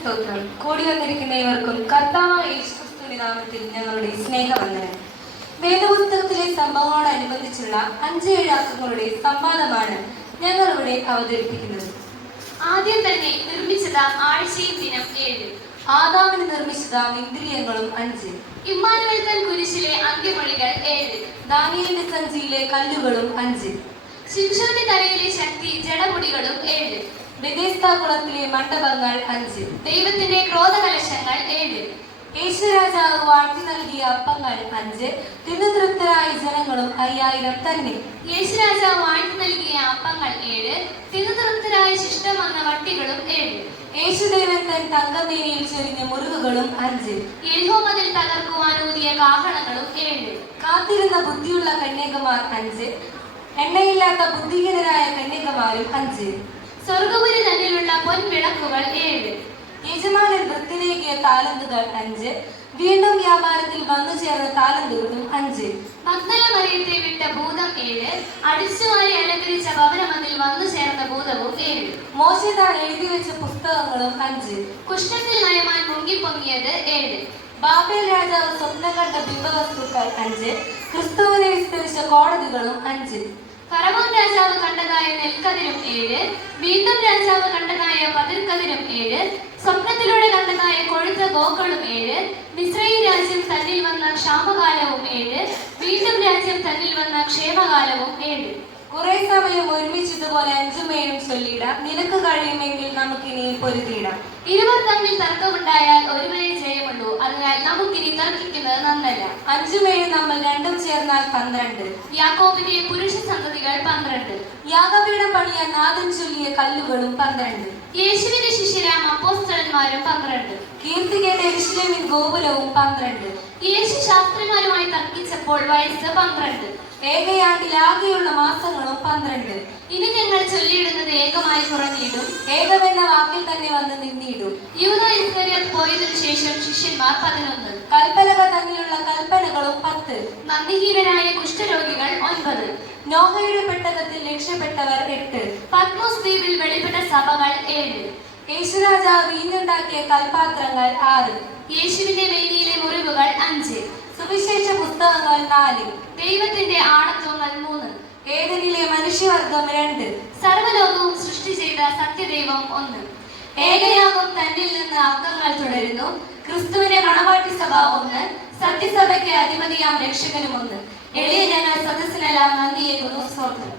സ്തോത്രം. കൂടി വന്നിരിക്കുന്ന ഏവർക്കും കർത്താവായ യേശുക്രിസ്തുവിന്റെ നാമത്തിൽ ഞങ്ങളുടെ സ്നേഹവന്ദനം. വേദപുസ്തകത്തിലെ സംഭവങ്ങളോടനുബന്ധിച്ചുള്ള 5-7 അക്കങ്ങളുടെ സംവാദമാണ് ഞങ്ങളിവിടെ അവതരിപ്പിക്കുന്നത്. ആദ്യം തന്നെ നിർമ്മിച്ചതാം ആഴ്ചയും ദിനം 7. ആദാമിന് നിർമ്മിച്ചതാം ഇന്ദ്രിയങ്ങളും 5. ഇമ്മാനുവേൽ തൻ കുരിശിലെ അന്ത്യമൊഴികൾ 7. ദാനിയേലിന്റെ സഞ്ചിയിലെ കല്ലുകളും 5. ശിംശോന്റെ തലയിലെ ശക്തി ജഡമുടികളും 7. ബെഥെസ്ദാ കുളത്തിലെ മണ്ഡപങ്ങൾ 5. ദൈവത്തിന്റെ ക്രോധകലശങ്ങൾ 7. യേശുരാജാവ് വാഴ്ത്തി നൽകിയ അപ്പങ്ങൾ 5. തിന്നു തൃപ്തരായ ജനങ്ങളും 5000 തന്നെ. യേശുരാജാവ് വാഴ്ത്തി നൽകിയ അപ്പങ്ങൾ 7. തിന്നു തൃപ്തരായ ശിഷ്ടം വന്ന വട്ടികളും 7. യേശുദേവൻ തൻ തങ്കമേനിയിൽ ചൊരിഞ്ഞ മുറിവുകളും 5. യെരിഹോ മതിൽ തകർക്കുവാനൂതിയ കാഹളങ്ങളും 7. കാത്തിരുന്ന ബുദ്ധിയുള്ള കന്യകമാർ 5. എണ്ണയില്ലാത്ത ബുദ്ധിഹീനരായ കന്യകമാരും 5. സ്വർഗപുരി തന്നിലുള്ള പൊൻവിളക്കുകൾ 7. യജമാനൻ വൃത്തിനേകിയ താലന്തുകൾ 5. വീണ്ടും വ്യാപാരത്തിൽ വന്നു ചേർന്ന താലന്തുകളും 5. മഗ്ദല മറിയത്തെ വിട്ട ഭൂതം 7. അടിച്ചുവാരി അലങ്കരിച്ച ഭവനമതിൽ വന്നു ചേർന്ന ഭൂതവും 7. മോശെ താൻ എഴുതി വെച്ച പുസ്തകങ്ങളും 5. കുഷ്ഠത്തിൽ നയമാൻ മുങ്ങിപ്പൊങ്ങിയത് 7. ബാബേൽ രാജാവ് സ്വപ്നം കണ്ട ബിംബവസ്തുക്കൾ 5. ക്രിസ്തുവിനെ വിസ്തരിച്ച കോടതികളും 5. ഫറവോൻ രാജാവ് കണ്ടതായ നെൽക്കതിരും 7. വീണ്ടും രാജാവ് കണ്ടതായ പതിർക്കതിരും 7. സ്വപ്നത്തിലൂടെ കണ്ടതായ കൊഴുത്ത ഗോക്കളും 7. മിസ്രയീം രാജ്യം തന്നിൽ വന്ന ക്ഷാമകാലവും 7. വീണ്ടും രാജ്യം തന്നിൽ വന്ന ക്ഷേമകാലവും 7. കുറെ സമയം ഒരുമിച്ച് ഇതുപോലെ 5ഉം 7ഉം ചൊല്ലിയിടാം. നിനക്ക് കഴിയുമെങ്കിൽ നമുക്കിനി പൊരുതിയിടാം. ഇരുവർ തമ്മിൽ തർക്കമുണ്ടായാൽ ഒരുവരെ ജയമുള്ളൂ. അതിനാൽ നമുക്കിനി തർക്കിക്കുന്നത് നന്നല്ല. 5ഉം 7ഉം നമ്മൾ രണ്ടും ചേർന്നാൽ 12. യാക്കോബിന്റെ പുരുഷ സന്തതികൾ 12. യാഗപീഠം പണിയാൻ നാഥൻ ചൊല്ലിയ കല്ലുകളും 12. യേശുവിന്റെ ശിഷ്യരാം അപ്പോസ്തലന്മാരും 12. കീർത്തി കേട്ട യെരൂശലേമിൻ ഗോപുരവും 12. യേശു ശാസ്ത്രിമാരുമായി തർക്കിച്ചപ്പോൾ വയസ്സ് 12. ഏകയാണ്ടിലാകെയുള്ള മാസങ്ങളും 12. ഇനി ഞങ്ങൾ ചൊല്ലിയിടുന്നത് ഏകമായി കുറഞ്ഞിടും. ഏകമെന്ന വാക്കിൽ തന്നെ വന്ന് നിന്നിടും. യൂദാ ഇസ്കറിയോത്ത് പോയതിനു ശേഷം ശിഷ്യന്മാർ 11. കൽപ്പനകൾ തമ്മിലുള്ള കൽപ്പനകളും 10. നന്ദിഹീനരായ കുഷ്ഠരോഗികൾ 9. നോഹയുടെ പെട്ടകത്തിൽ രക്ഷപ്പെട്ടവർ 8. പത്മോസ് ദ്വീപിൽ വെളിപ്പെട്ട സഭകൾ 7. യേശുരാജാവ് വീഞ്ഞുണ്ടാക്കിയ കൽപാത്രങ്ങൾ 6. യേശുവിന്റെ മേനിയിലെ മുറിവുകൾ 5. സുവിശേഷ പുസ്തകങ്ങൾ 4. ദൈവത്തിന്റെ ആണത്വങ്ങൾ 3. ഏദനിലെ മനുഷ്യവർഗം 2. സർവ്വലോകവും സൃഷ്ടി ചെയ്ത സത്യദൈവം 1. ഏകയാകും തന്നിൽ നിന്ന് അംഗങ്ങൾ തുടരുന്നു. ക്രിസ്തുവിന്റെ മണവാട്ടി സഭ 1. സത്യസഭയ്ക്ക് അധിപതിയാം രക്ഷകനും 1. എളിയ ഞങ്ങൾ സദസ്സിനെല്ലാം നന്ദിയേകുന്നു. സ്തോത്രം.